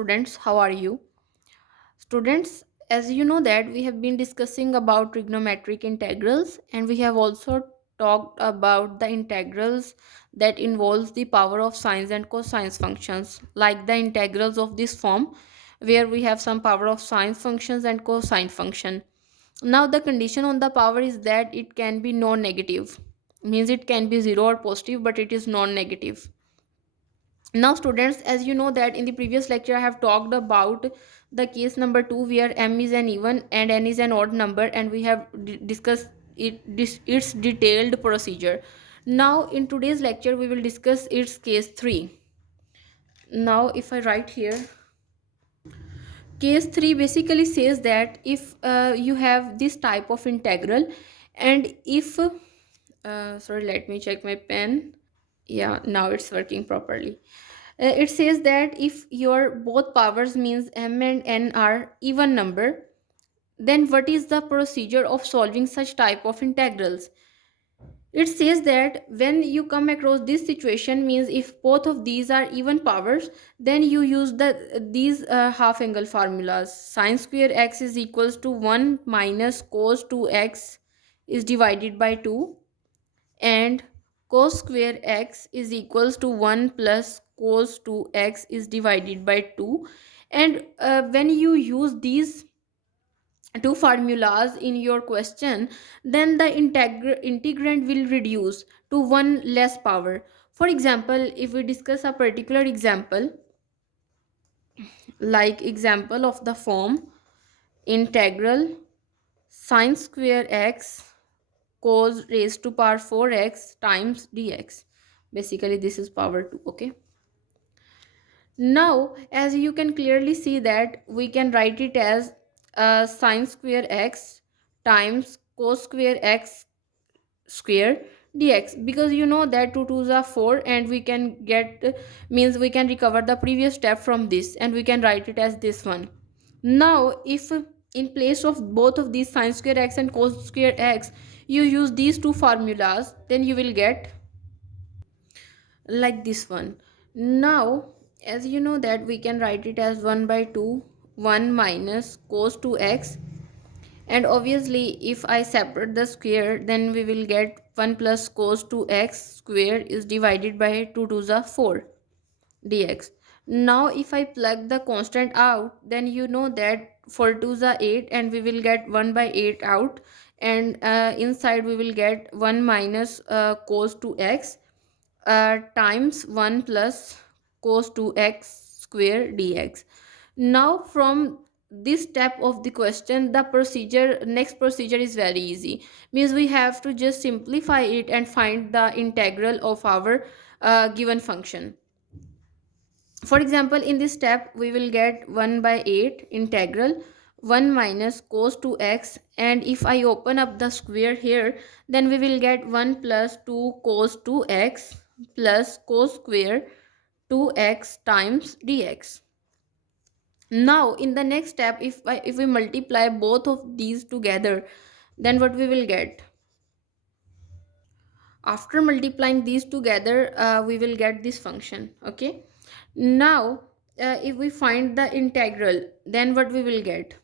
students, how are you? Students, as you know that we have been discussing about trigonometric integrals, and we have also talked about the integrals that involves the power of sines and cosines functions, like the integrals of this form where we have some power of sine functions and cosine function. Now the condition on the power is that it can be non-negative, means it can be 0 or positive, but it is non-negative. Now students, as you know that in the previous lecture I have talked about the case number 2 where m is an even and n is an odd number, and we have discussed its detailed procedure. Now in today's lecture we will discuss its case 3. Now if I write here, case 3 basically says that if you have this type of integral, and if sorry, let me check my pen. Yeah, now it's working properly. It says that if your both powers, means m and n, are even number, then what is the procedure of solving such type of integrals? It says that when you come across this situation, means if both of these are even powers, then you use these half angle formulas. Sine square x is equals to 1 minus cos 2x is divided by 2, and cos square x is equals to 1 plus cos 2x is divided by 2. And when you use these two formulas in your question, then the integrand will reduce to one less power. For example, if we discuss a particular example, like example of the form integral sine square x cos raised to power 4x times dx, basically this is power 2. Okay, now as you can clearly see that we can write it as sine square x times cos square x square dx, because you know that 2 2s are 4, and we can get, means we can recover the previous step from this, and we can write it as this one. Now if in place of both of these sine square x and cos square x you use these two formulas, then you will get like this one. Now as you know that we can write it as 1 by 2 1 minus cos 2x, and obviously if I separate the square, then we will get 1 plus cos 2x square is divided by 2 to the 4 dx. Now if I plug the constant out, then you know that 4 to the 8, and we will get 1 by 8 out, and inside we will get 1 minus cos 2x times 1 plus cos 2x square dx. Now from this step of the question, the next procedure is very easy, means we have to just simplify it and find the integral of our given function. For example, in this step we will get 1 by 8 integral 1 minus cos 2x, and if I open up the square here, then we will get 1 plus 2 cos 2x plus cos square 2x times dx. Now in the next step, if we multiply both of these together, then what we will get? After multiplying these together, we will get this function. Okay, now if we find the integral, then what we will get?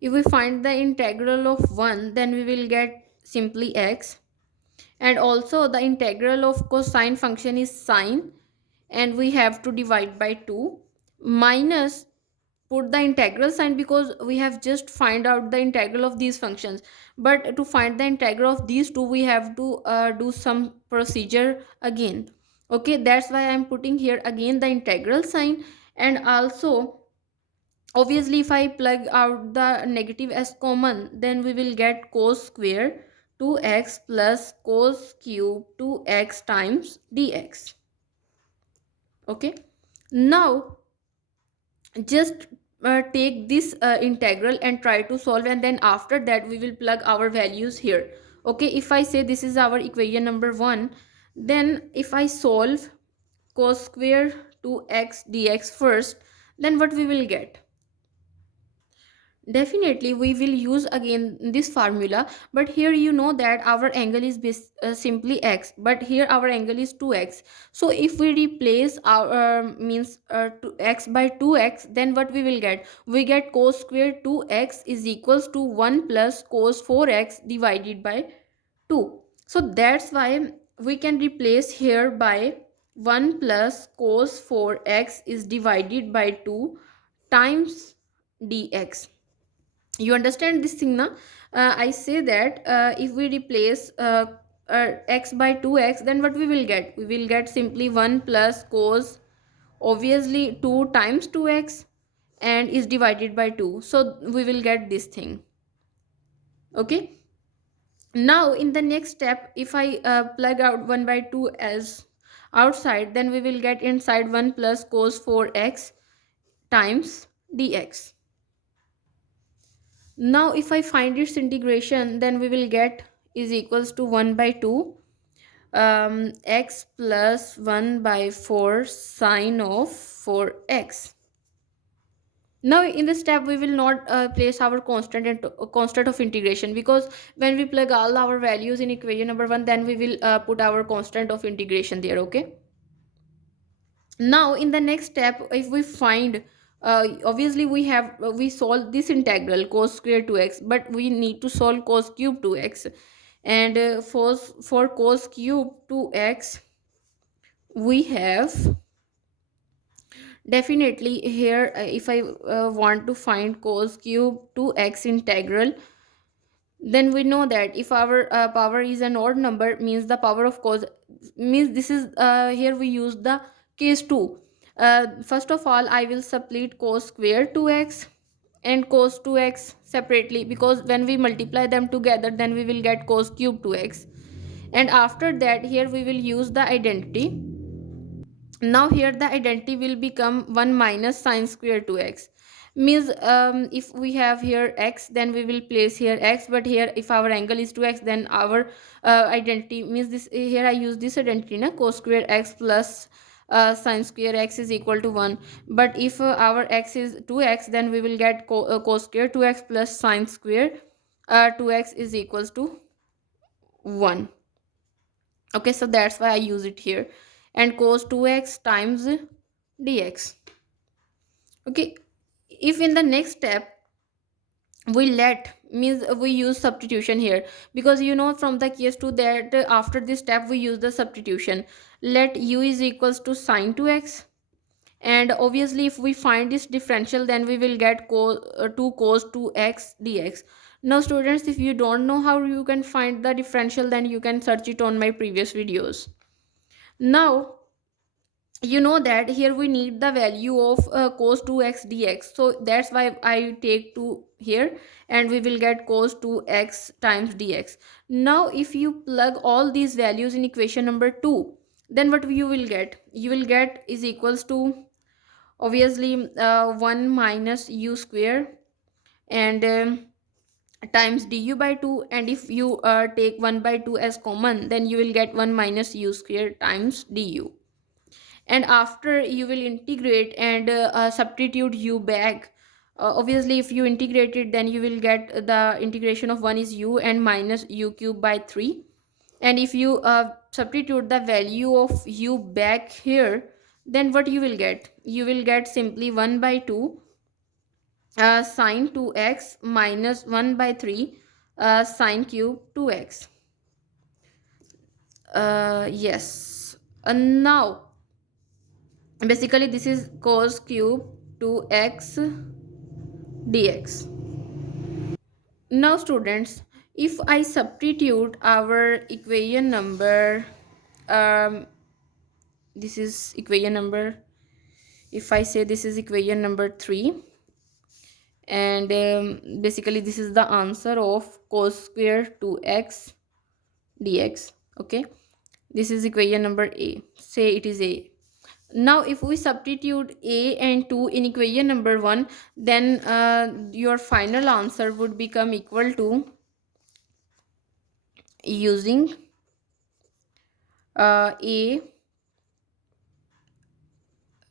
If we find the integral of 1, then we will get simply x, and also the integral of cosine function is sine, and we have to divide by 2, minus, put the integral sign because we have just find out the integral of these functions, but to find the integral of these two we have to do some procedure again. Okay, that's why I'm putting here again the integral sign. And also obviously if I plug out the negative as common, then we will get cos square 2x plus cos cube 2x times dx. Okay, now just take this integral and try to solve, and then after that we will plug our values here. Okay, if I say this is our equation number 1, then if I solve cos square 2x dx first, then what we will get? Definitely, we will use again this formula, but here you know that our angle is simply x, but here our angle is 2x. So if we replace our means x by 2x, then what we will get? We get cos square 2x is equals to 1 plus cos 4x divided by 2. So that's why we can replace here by 1 plus cos 4x is divided by 2 times dx. You understand this thing now? I say that if we replace x by 2x, then what we will get? We will get simply 1 plus cos, obviously 2 times 2x, and is divided by 2, so we will get this thing. Okay, now in the next step, if I plug out 1 by 2 as outside, then we will get inside 1 plus cos 4x times dx. Now if I find its integration, then we will get is equals to 1 by 2 x plus 1 by 4 sine of 4x. Now in this step we will not place our constant of integration, because when we plug all our values in equation number 1, then we will put our constant of integration there. Okay, now in the next step, if we find obviously we solve this integral cos square 2x, but we need to solve cos cube 2x. And for cos cube 2x, we have definitely here, if I want to find cos cube 2x integral, then we know that if our power is an odd number, means the power of cos, means this is here we use the case 2. First of all, I will split cos square 2x and cos 2x separately, because when we multiply them together, then we will get cos cube 2x. And after that, here we will use the identity. Now here the identity will become 1 minus sine square 2x, means if we have here x, then we will place here x, but here if our angle is 2x, then our identity means this, here I use this identity na, cos square x plus sine square x is equal to 1. But if our x is 2x, then we will get cos square 2x plus sine square 2x is equals to 1. Okay, so that's why I use it here. And cos 2x times dx. Okay, if in the next step we let, means we use substitution here, because you know from the case 2 that after this step we use the substitution. Let u is equals to sine 2x, and obviously if we find this differential, then we will get 2 cos 2x dx. Now students, if you don't know how you can find the differential, then you can search it on my previous videos. Now you know that here we need the value of cos 2x dx, so that's why I take 2 here, and we will get cos 2x times dx. Now if you plug all these values in equation number 2, then what you will get? You will get is equals to obviously 1 minus u square, and times du by 2, and if you take 1 by 2 as common, then you will get 1 minus u square times du. And after you will integrate and substitute u back. Obviously if you integrate it, then you will get the integration of 1 is u and minus u cube by 3. And if you substitute the value of u back here, then what you will get? You will get simply 1 by 2 sine 2x minus 1 by 3 sine cube 2x. Yes. Now basically this is cos cube 2x dx. Now students, if I substitute our equation number, um, this is equation number, if I say this is equation number 3, and basically this is the answer of cos square 2x dx. Okay, this is equation number a, say it is a. Now if we substitute a and 2 in equation number 1, then your final answer would become equal to, using a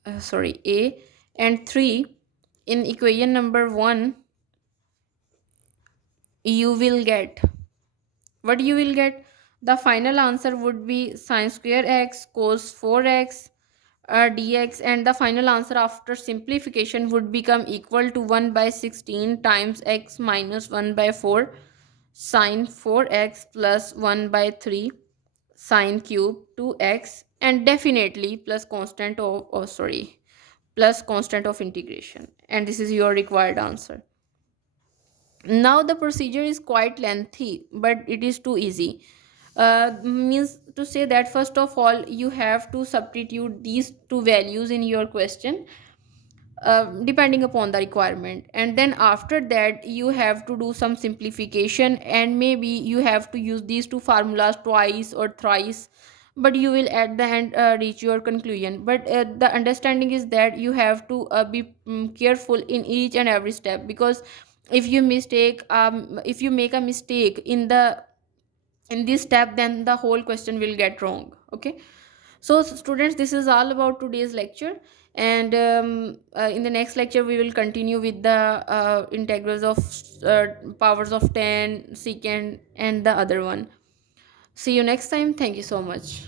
a and 3 in equation number 1, you will get, what you will get, the final answer would be sin²x cos 4x dx, and the final answer after simplification would become equal to 1 by 16 times x minus 1 by 4 sin 4x plus 1 by 3 sin cube 2x, and definitely plus constant of, oh sorry, plus constant of integration, and this is your required answer. Now the procedure is quite lengthy, but it is too easy. Means to say that first of all you have to substitute these two values in your question, depending upon the requirement, and then after that you have to do some simplification, and maybe you have to use these two formulas twice or thrice, but you will at the end reach your conclusion. But the understanding is that you have to be careful in each and every step, because if you make a mistake in this step, then the whole question will get wrong. Okay, so students, this is all about today's lecture, and in the next lecture we will continue with the integrals of powers of 10 secant and the other one. See you next time. Thank you so much.